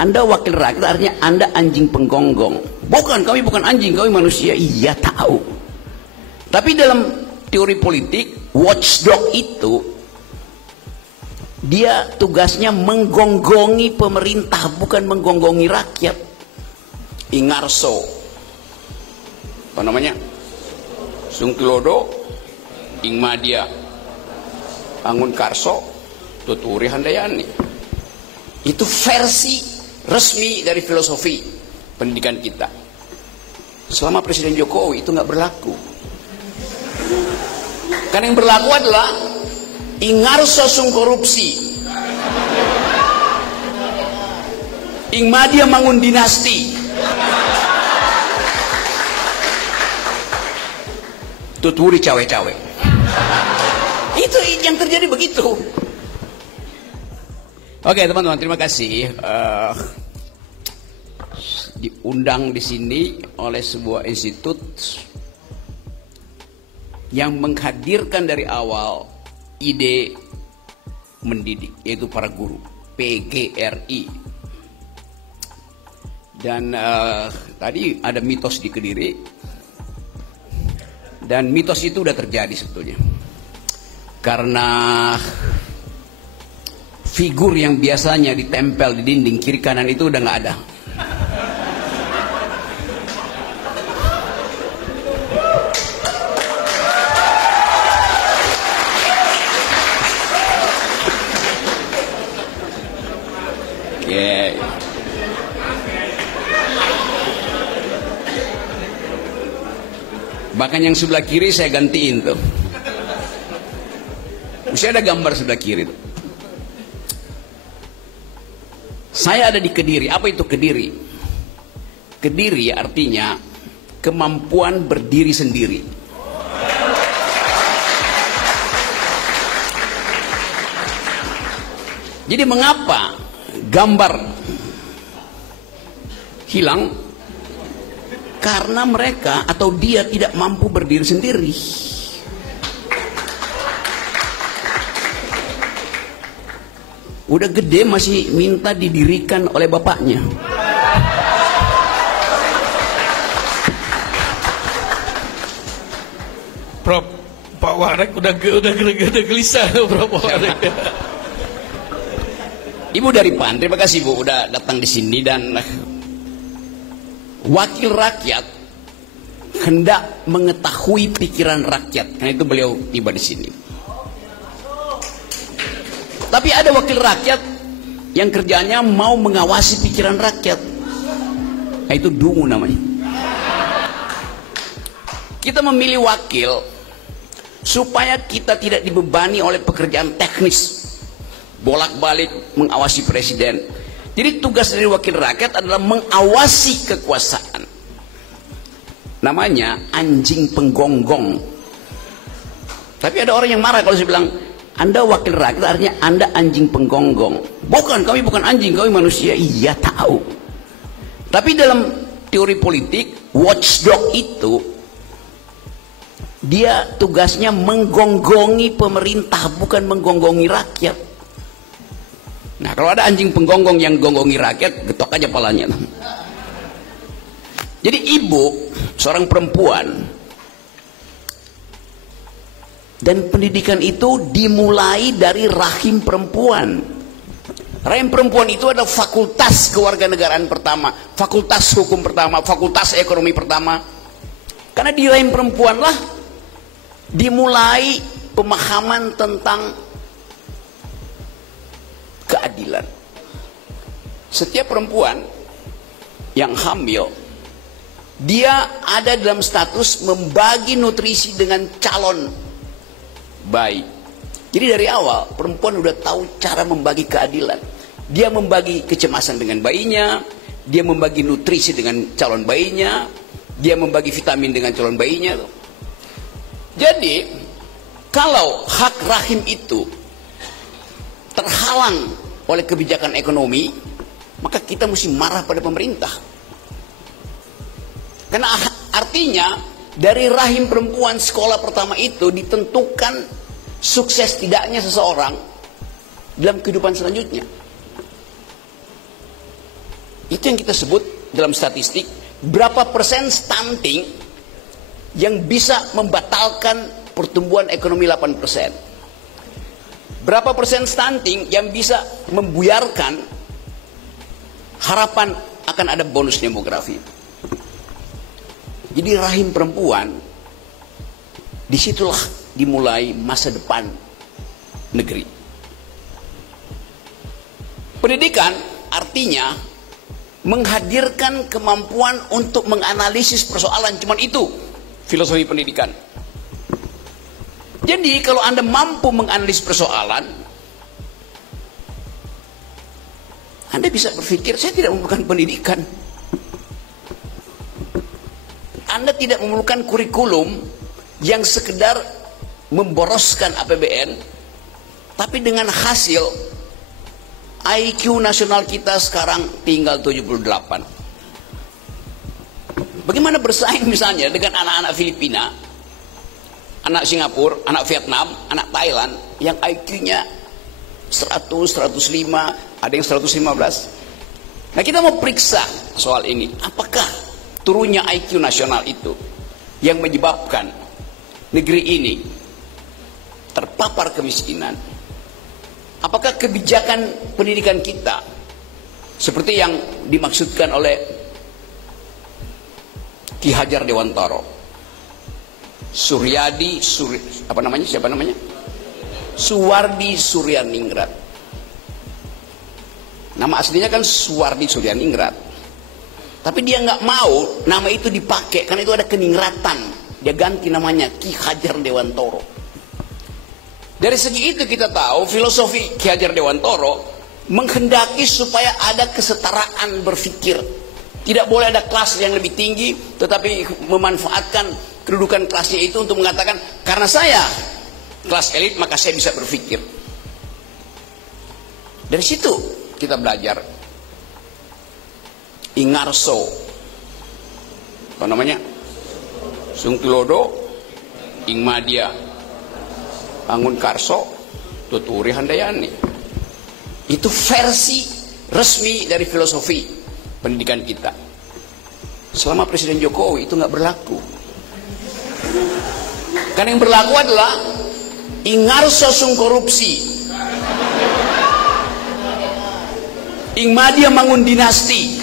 Anda wakil rakyat artinya Anda anjing penggonggong. Bukan, kami bukan anjing, kami manusia. Iya tahu. Tapi dalam teori politik, watchdog itu dia tugasnya menggonggongi pemerintah, bukan menggonggongi rakyat. Ingarso, apa namanya? Sungkilodo, Ingmadia, Angun Karso, Tuturi Handayani. Itu versi resmi dari filosofi pendidikan kita. Selama Presiden Jokowi itu nggak berlaku. Karena yang berlaku adalah Ingarso sung korupsi, Ingmadia bangun dinasti, Tuturi cawe-cawe. Itu yang terjadi begitu. Oke teman-teman, terima kasih. Diundang di sini oleh sebuah institut yang menghadirkan dari awal ide mendidik, yaitu para guru, PGRI. Dan tadi ada mitos di Kediri, dan mitos itu udah terjadi sebetulnya. Karena figur yang biasanya ditempel di dinding kiri kanan itu udah nggak ada. Oke. Bahkan yang sebelah kiri saya gantiin tuh. Mesti ada gambar sebelah kiri tuh. Saya ada di Kediri. Apa itu Kediri? Kediri artinya kemampuan berdiri sendiri. Jadi mengapa gambar hilang? Karena mereka atau dia tidak mampu berdiri sendiri. Udah gede masih minta didirikan oleh bapaknya. Prof, Pak Warek udah gelisah, Prof Warek. Ibu dari PAN, terima kasih Bu udah datang di sini, dan wakil rakyat hendak mengetahui pikiran rakyat. Karena itu beliau tiba di sini. Tapi ada wakil rakyat yang kerjanya mau mengawasi pikiran rakyat. Nah, itu dungu namanya. Kita memilih wakil supaya kita tidak dibebani oleh pekerjaan teknis, bolak-balik mengawasi presiden. Jadi tugas dari wakil rakyat adalah mengawasi kekuasaan. Namanya anjing penggonggong. Tapi ada orang yang marah kalau saya bilang Anda wakil rakyat artinya Anda anjing penggonggong. Bukan, kami bukan anjing, kami manusia. Iya tahu. Tapi dalam teori politik, watchdog itu dia tugasnya menggonggongi pemerintah, bukan menggonggongi rakyat. Nah, kalau ada anjing penggonggong yang gonggongi rakyat, getok aja palanya. Jadi ibu, seorang perempuan, dan pendidikan itu dimulai dari rahim perempuan. Rahim perempuan itu adalah fakultas kewarganegaraan pertama, fakultas hukum pertama, fakultas ekonomi pertama. Karena di rahim perempuanlah dimulai pemahaman tentang keadilan. Setiap perempuan yang hamil, dia ada dalam status membagi nutrisi dengan calon bayi. Jadi dari awal perempuan udah tahu cara membagi keadilan. Dia membagi kecemasan dengan bayinya, dia membagi nutrisi dengan calon bayinya, dia membagi vitamin dengan calon bayinya. Jadi kalau hak rahim itu terhalang oleh kebijakan ekonomi, maka kita mesti marah pada pemerintah. Karena artinya dari rahim perempuan sekolah pertama itu ditentukan sukses tidaknya seseorang dalam kehidupan selanjutnya. Itu yang kita sebut dalam statistik, berapa persen stunting yang bisa membatalkan pertumbuhan ekonomi 8%. Berapa persen stunting yang bisa membuyarkan harapan akan ada bonus demografi. Jadi rahim perempuan, disitulah dimulai masa depan negeri. Pendidikan artinya menghadirkan kemampuan untuk menganalisis persoalan, cuman itu filosofi pendidikan. Jadi kalau Anda mampu menganalisis persoalan, Anda bisa berpikir, saya tidak memerlukan pendidikan. Anda tidak memerlukan kurikulum yang sekedar memboroskan APBN, tapi dengan hasil IQ nasional kita sekarang tinggal 78. Bagaimana bersaing misalnya dengan anak-anak Filipina, anak Singapura, anak Vietnam, anak Thailand yang IQ-nya 100, 105, ada yang 115. Nah, kita mau periksa soal ini. Apakah turunnya IQ nasional itu yang menyebabkan negeri ini terpapar kemiskinan? Apakah kebijakan pendidikan kita seperti yang dimaksudkan oleh Ki Hajar Dewantara, Suwardi Suryaningrat. Nama aslinya kan Suwardi Suryaningrat, tapi dia nggak mau nama itu dipakai karena itu ada keningratan. Dia ganti namanya Ki Hajar Dewantara. Dari segi itu kita tahu filosofi Ki Hajar Dewantara menghendaki supaya ada kesetaraan berpikir. Tidak boleh ada kelas yang lebih tinggi, tetapi memanfaatkan kedudukan kelasnya itu untuk mengatakan, karena saya kelas elit maka saya bisa berpikir. Dari situ kita belajar. Ingarso, apa namanya, Sungkilodo, Ingmadia, Bangun Karso, Tuturi Handayani. Itu versi resmi dari filosofi pendidikan kita. Selama Presiden Jokowi itu nggak berlaku. Karena yang berlaku adalah Ingarso sung korupsi, Ingmadia bangun dinasti,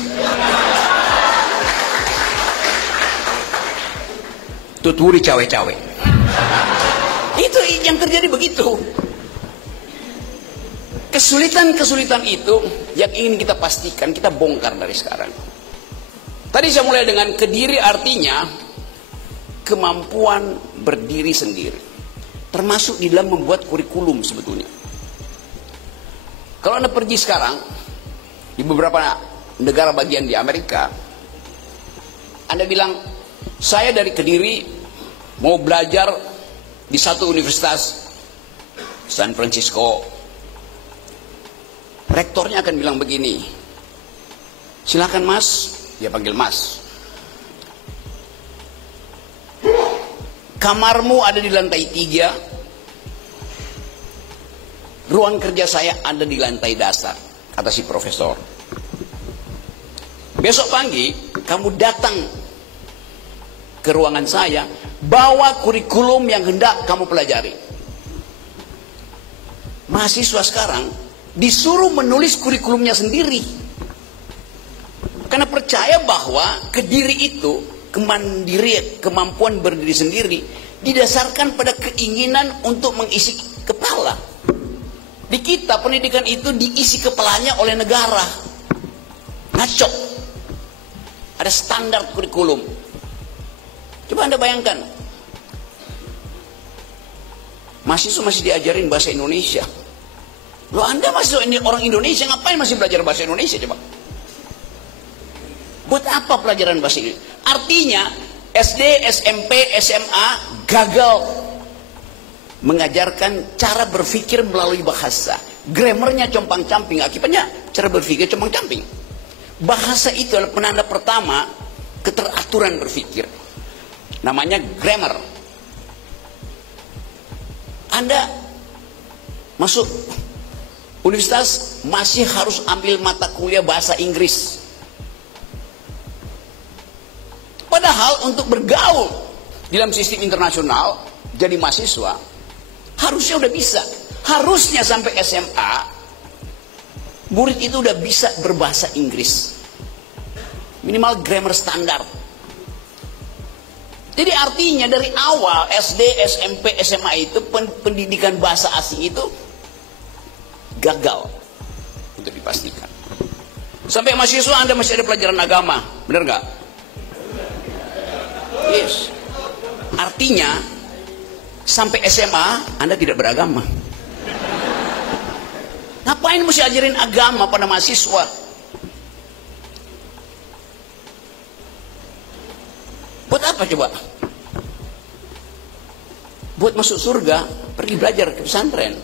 Tuturi cawe-cawe. Itu yang terjadi begitu. Kesulitan-kesulitan itu yang ingin kita pastikan, kita bongkar dari sekarang. Tadi saya mulai dengan Kediri artinya kemampuan berdiri sendiri, termasuk di dalam membuat kurikulum sebetulnya. Kalau Anda pergi sekarang di beberapa negara bagian di Amerika, Anda bilang, saya dari Kediri mau belajar di satu universitas San Francisco. Rektornya akan bilang begini, silakan mas, dia panggil mas, kamarmu ada di lantai 3, ruang kerja saya ada di lantai dasar, kata si profesor. Besok pagi kamu datang ke ruangan saya, bawa kurikulum yang hendak kamu pelajari. Mahasiswa sekarang disuruh menulis kurikulumnya sendiri, karena percaya bahwa Kediri itu kemandirian, kemampuan berdiri sendiri didasarkan pada keinginan untuk mengisi kepala. Di kita pendidikan itu diisi kepalanya oleh negara. Ngaco. Ada standar kurikulum. Coba Anda bayangkan, mahasiswa masih diajarin bahasa Indonesia. Loh, Anda mahasiswa ini orang Indonesia, ngapain masih belajar bahasa Indonesia coba? Buat apa pelajaran bahasa Indonesia? Artinya SD, SMP, SMA gagal mengajarkan cara berpikir melalui bahasa. Grammarnya compang-camping, akibatnya cara berpikir compang-camping. Bahasa itu adalah penanda pertama keteraturan berpikir. Namanya grammar. Anda masuk universitas masih harus ambil mata kuliah bahasa Inggris. Padahal untuk bergaul dalam sistem internasional, jadi mahasiswa, harusnya udah bisa. Harusnya sampai SMA, murid itu udah bisa berbahasa Inggris. Minimal grammar standar. Jadi artinya dari awal SD, SMP, SMA itu pendidikan bahasa asing itu gagal untuk dipastikan. Sampai mahasiswa Anda masih ada pelajaran agama, benar nggak? Yes. Artinya sampai SMA Anda tidak beragama. Ngapain mesti ajarin agama pada mahasiswa? Buat apa coba? Buat masuk surga, pergi belajar ke pesantren.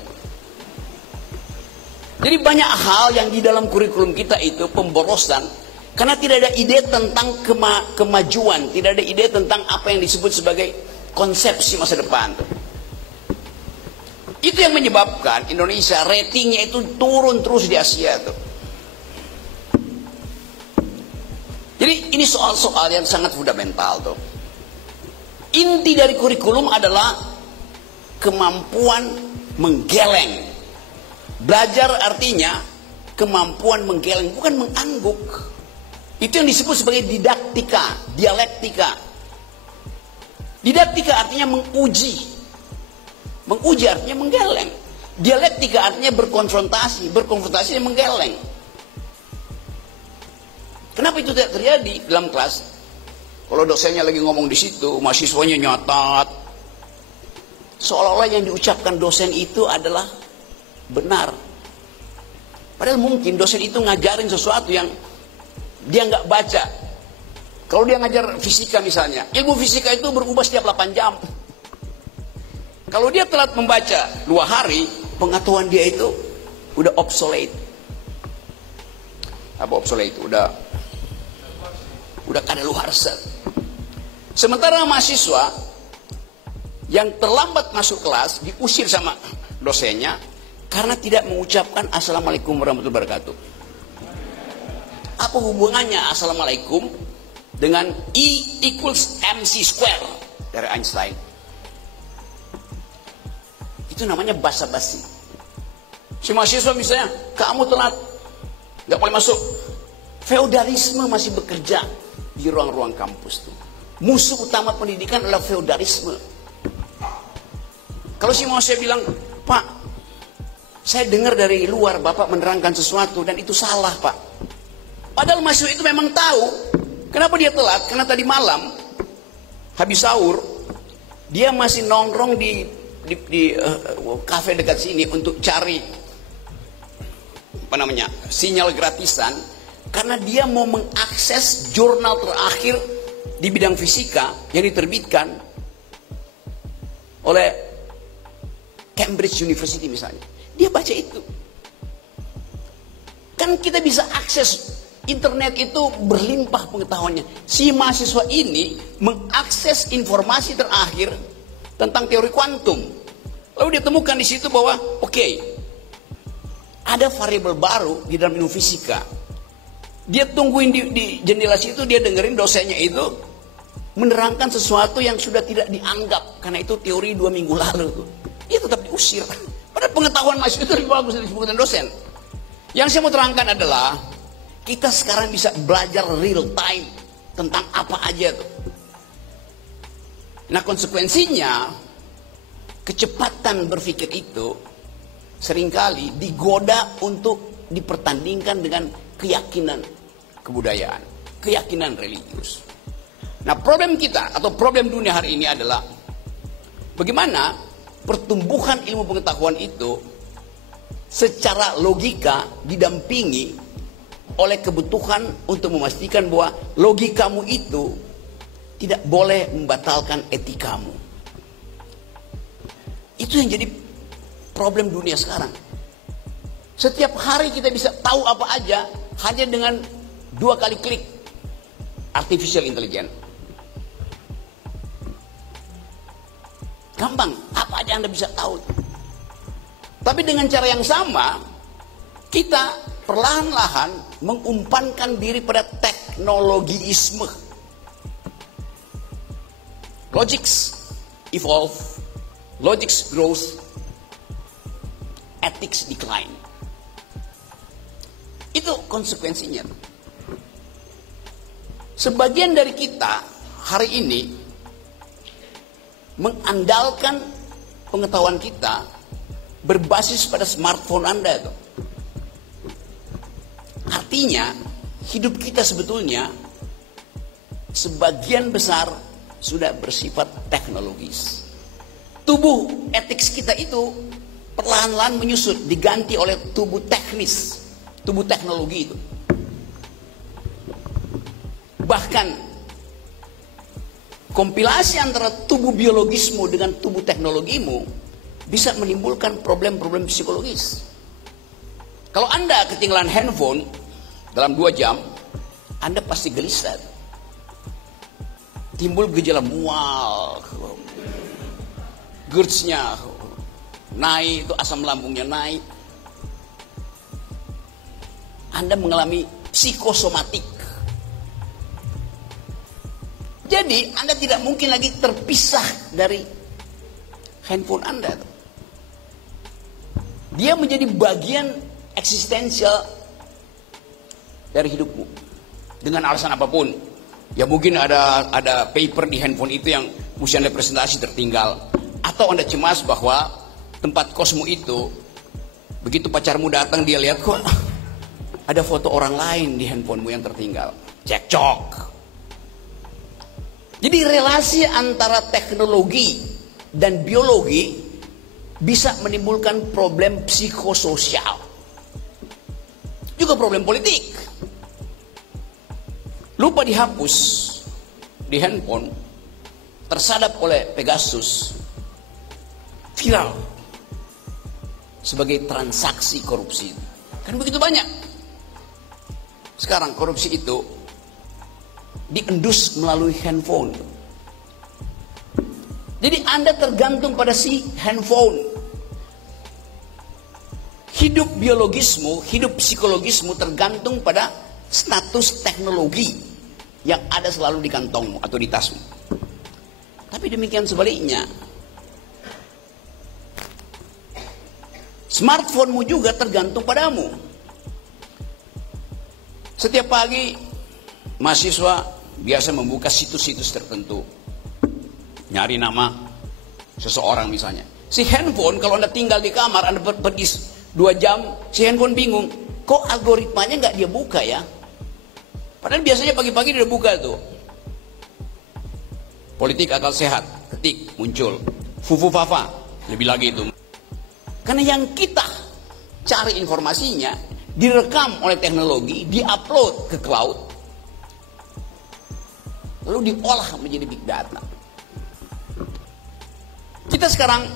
Jadi banyak hal yang di dalam kurikulum kita itu pemborosan, karena tidak ada ide tentang kemajuan, tidak ada ide tentang apa yang disebut sebagai konsepsi masa depan. Itu yang menyebabkan Indonesia ratingnya itu turun terus di Asia tuh. Jadi ini soal-soal yang sangat fundamental tuh. Inti dari kurikulum adalah kemampuan menggeleng. Belajar artinya kemampuan menggeleng, bukan mengangguk. Itu yang disebut sebagai didaktika, dialektika. Didaktika artinya menguji. Menguji artinya menggeleng. Dialektika artinya berkonfrontasi. Berkonfrontasi dan menggeleng. Kenapa itu tidak terjadi dalam kelas? Kalau dosennya lagi ngomong di situ, mahasiswanya nyotot. Seolah-olah yang diucapkan dosen itu adalah benar. Padahal mungkin dosen itu ngajarin sesuatu yang dia nggak baca. Kalau dia ngajar fisika misalnya, ilmu fisika itu berubah setiap 8 jam. Kalau dia telat membaca 2 hari, pengetahuan dia itu udah obsolete. Apa obsolete? Udah kadaluarsa. Sementara mahasiswa yang terlambat masuk kelas diusir sama dosennya karena tidak mengucapkan Assalamualaikum warahmatullahi wabarakatuh. Apa hubungannya Assalamualaikum dengan E equals MC square dari Einstein? Itu namanya basa-basi. Si mahasiswa misalnya, kamu telat, nggak boleh masuk. Feodalisme masih bekerja di ruang-ruang kampus tuh. Musuh utama pendidikan adalah feodalisme. Kalau si mahasiswa bilang, Pak, saya dengar dari luar Bapak menerangkan sesuatu dan itu salah, Pak. Padahal mahasiswa itu memang tahu. Kenapa dia telat? Karena tadi malam habis sahur dia masih nongkrong di kafe dekat sini untuk cari sinyal gratisan, karena dia mau mengakses jurnal terakhir di bidang fisika yang diterbitkan oleh Cambridge University misalnya. Dia baca itu. Kan kita bisa akses internet itu berlimpah pengetahuannya. Si mahasiswa ini mengakses informasi terakhir tentang teori kuantum. Lalu dia temukan di situ bahwa ada variabel baru di dalam ilmu fisika. Dia tungguin di jendela situ, dia dengerin dosennya itu menerangkan sesuatu yang sudah tidak dianggap karena itu teori 2 minggu lalu tuh. Dia tetap diusir. Padahal pengetahuan mahasiswa itu lebih bagus dari disebutkan dosen. Yang saya mau terangkan adalah kita sekarang bisa belajar real time tentang apa aja tuh. Nah, konsekuensinya kecepatan berpikir itu seringkali digoda untuk dipertandingkan dengan keyakinan kebudayaan, keyakinan religius. Nah, problem kita atau problem dunia hari ini adalah bagaimana pertumbuhan ilmu pengetahuan itu secara logika didampingi oleh kebutuhan untuk memastikan bahwa logikamu itu tidak boleh membatalkan etikamu. Itu yang jadi problem dunia sekarang. Setiap hari kita bisa tahu apa aja hanya dengan 2 kali klik artificial intelligence. Gampang, apa aja Anda bisa tahu. Tapi dengan cara yang sama, kita perlahan-lahan mengumpankan diri pada teknologiisme. Logics evolve, logics growth, ethics decline. Itu konsekuensinya. Sebagian dari kita hari ini mengandalkan pengetahuan kita berbasis pada smartphone Anda itu. Artinya hidup kita sebetulnya sebagian besar sudah bersifat teknologis. Tubuh etik kita itu perlahan-lahan menyusut, diganti oleh tubuh teknis, tubuh teknologi itu. Bahkan kompilasi antara tubuh biologismu dengan tubuh teknologimu bisa menimbulkan problem-problem psikologis. Kalau Anda ketinggalan handphone dalam 2 jam, Anda pasti gelisah. Timbul gejala mual, GERD-nya naik, itu asam lambungnya naik. Anda mengalami psikosomatik. Jadi Anda tidak mungkin lagi terpisah dari handphone Anda. Dia menjadi bagian eksistensial dari hidupmu. Dengan alasan apapun. Ya mungkin ada paper di handphone itu yang mesti Anda presentasi tertinggal. Atau Anda cemas bahwa tempat kosmu itu, begitu pacarmu datang dia lihat kok ada foto orang lain di handphonemu yang tertinggal. Cekcok. Jadi relasi antara teknologi dan biologi bisa menimbulkan problem psikososial. Juga problem politik. Lupa dihapus di handphone, tersadap oleh Pegasus, viral sebagai transaksi korupsi. Kan begitu banyak. Sekarang korupsi itu diendus melalui handphone. Jadi Anda tergantung pada si handphone. Hidup biologismu, hidup psikologismu tergantung pada status teknologi yang ada selalu di kantongmu atau di tasmu. Tapi demikian sebaliknya. Smartphone-mu juga tergantung padamu. Setiap pagi mahasiswa biasa membuka situs-situs tertentu. Nyari nama seseorang misalnya. Si handphone kalau Anda tinggal di kamar, Anda pergi 2 jam, si handphone bingung. Kok algoritmanya nggak dia buka ya? Padahal biasanya pagi-pagi dia udah buka tuh. Politik akal sehat, ketik, muncul. Fufu Fafa, lebih lagi itu. Karena yang kita cari informasinya direkam oleh teknologi, diupload ke cloud, lalu diolah menjadi big data. Kita sekarang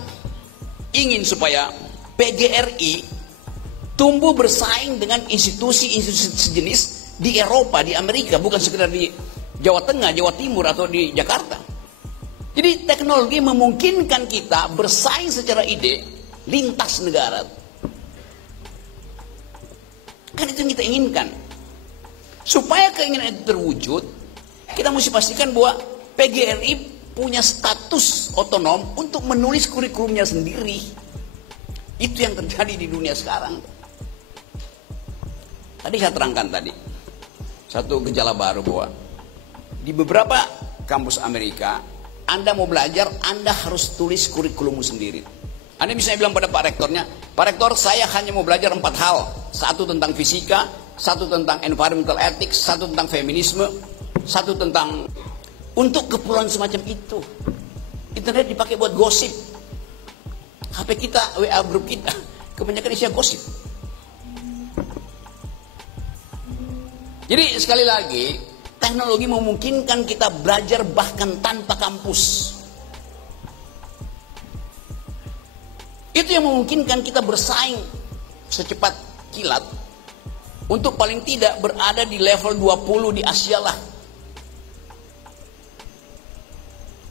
ingin supaya PGRI tumbuh bersaing dengan institusi-institusi sejenis di Eropa, di Amerika, bukan sekedar di Jawa Tengah, Jawa Timur, atau di Jakarta. Jadi teknologi memungkinkan kita bersaing secara ide lintas negara. Kan itu yang kita inginkan. Supaya keinginan itu terwujud, kita mesti pastikan bahwa PGRI punya status otonom untuk menulis kurikulumnya sendiri. Itu yang terjadi di dunia sekarang. Tadi saya terangkan tadi satu gejala baru bahwa di beberapa kampus Amerika, Anda mau belajar, Anda harus tulis kurikulummu sendiri. Anda bisa bilang pada Pak Rektornya, Pak Rektor, saya hanya mau belajar 4 hal. 1 tentang fisika, 1 tentang environmental ethics, 1 tentang feminisme, 1 tentang... Untuk keperluan semacam itu, internet dipakai buat gosip. HP kita, WA grup kita, kebanyakan isinya gosip. Jadi sekali lagi, teknologi memungkinkan kita belajar bahkan tanpa kampus. Itu yang memungkinkan kita bersaing secepat kilat untuk paling tidak berada di level 20 di Asia lah.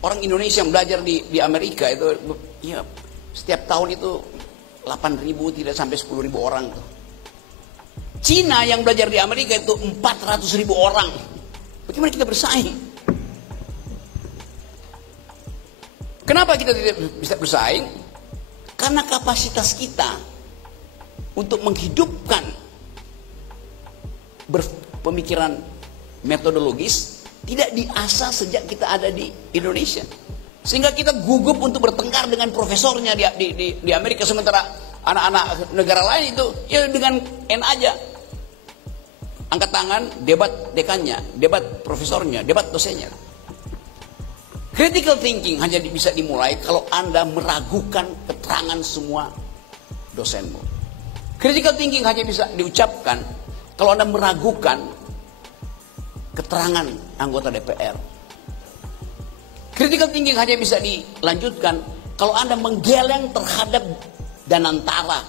Orang Indonesia yang belajar di Amerika itu ya, setiap tahun itu 8.000 tidak sampai 10.000 orang tuh. Cina yang belajar di Amerika itu 400.000 orang. Bagaimana kita bersaing? Kenapa kita tidak bisa bersaing? Karena kapasitas kita untuk menghidupkan pemikiran metodologis tidak diasah sejak kita ada di Indonesia. Sehingga kita gugup untuk bertengkar dengan profesornya di Amerika, sementara anak-anak negara lain itu ya dengan N aja. Angkat tangan, debat dekannya, debat profesornya, debat dosennya. Critical thinking hanya bisa dimulai kalau Anda meragukan keterangan semua dosenmu. Critical thinking hanya bisa diucapkan kalau Anda meragukan keterangan anggota DPR. Critical thinking hanya bisa dilanjutkan kalau Anda menggeleng terhadap Danantara,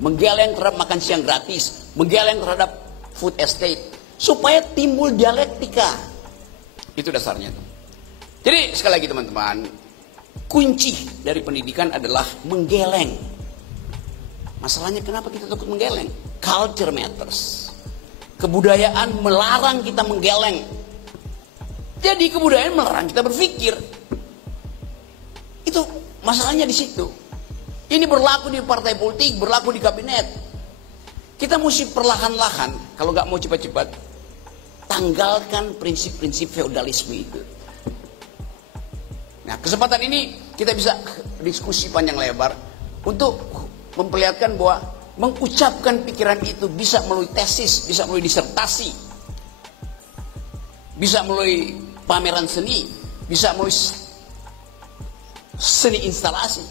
menggeleng terhadap makan siang gratis, menggeleng terhadap food estate, supaya timbul dialektika. Itu dasarnya. Jadi sekali lagi teman-teman, kunci dari pendidikan adalah menggeleng. Masalahnya kenapa kita takut menggeleng? Culture matters. Kebudayaan melarang kita menggeleng. Jadi kebudayaan melarang kita berpikir. Itu masalahnya di situ. Ini berlaku di partai politik, berlaku di kabinet. Kita mesti perlahan-lahan, kalau nggak mau cepat-cepat, tanggalkan prinsip-prinsip feodalisme itu. Nah, kesempatan ini kita bisa diskusi panjang lebar untuk memperlihatkan bahwa mengucapkan pikiran itu bisa melalui tesis, bisa melalui disertasi, bisa melalui pameran seni, bisa melalui seni instalasi.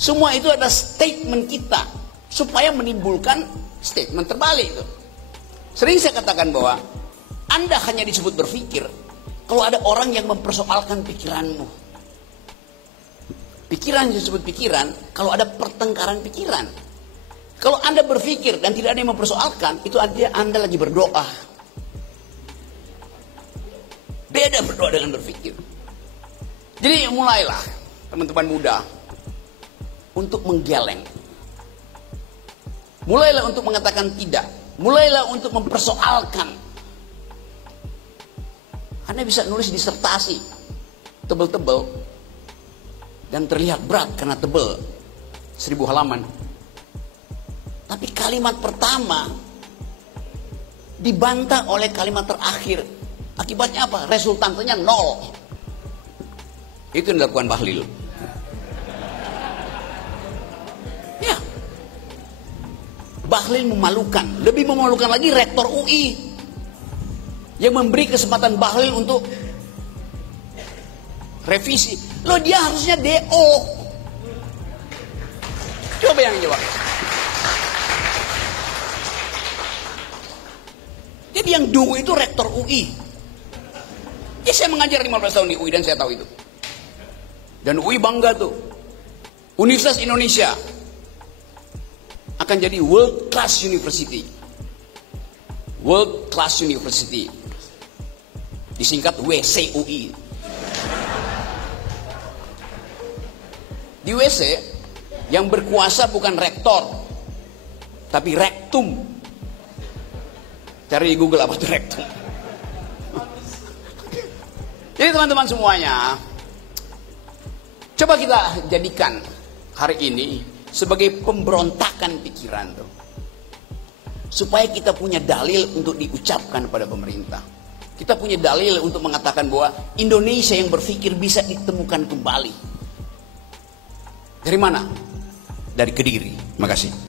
Semua itu adalah statement kita supaya menimbulkan statement terbalik itu. Sering saya katakan bahwa Anda hanya disebut berpikir kalau ada orang yang mempersoalkan pikiranmu. Pikiran disebut pikiran kalau ada pertengkaran pikiran. Kalau Anda berpikir dan tidak ada yang mempersoalkan, itu artinya Anda lagi berdoa. Beda berdoa dengan berpikir. Jadi mulailah teman-teman muda untuk menggeleng. Mulailah untuk mengatakan tidak. Mulailah untuk mempersoalkan. Anda bisa nulis disertasi tebel-tebel dan terlihat berat karena tebel, 1000 halaman. Tapi kalimat pertama dibantah oleh kalimat terakhir. Akibatnya apa? Resultantenya 0. Itu yang dilakukan Bahlil. Ya, Bahlil memalukan. Lebih memalukan lagi rektor UI yang memberi kesempatan Bahlil untuk revisi. Loh, dia harusnya DO. Coba yang jawab. Jadi yang DO itu rektor UI. Ya, saya mengajar 15 tahun di UI dan saya tahu itu. Dan UI bangga tuh. Universitas Indonesia akan jadi world class university. World class university. Disingkat WCUI. Di WC yang berkuasa bukan rektor, tapi rektum. Cari di Google apa itu rektum. Jadi teman-teman semuanya, coba kita jadikan hari ini sebagai pemberontakan pikiran tuh, supaya kita punya dalil untuk diucapkan pada pemerintah. Kita punya dalil untuk mengatakan bahwa Indonesia yang berpikir bisa ditemukan kembali. Dari mana? Dari Kediri. Terima kasih.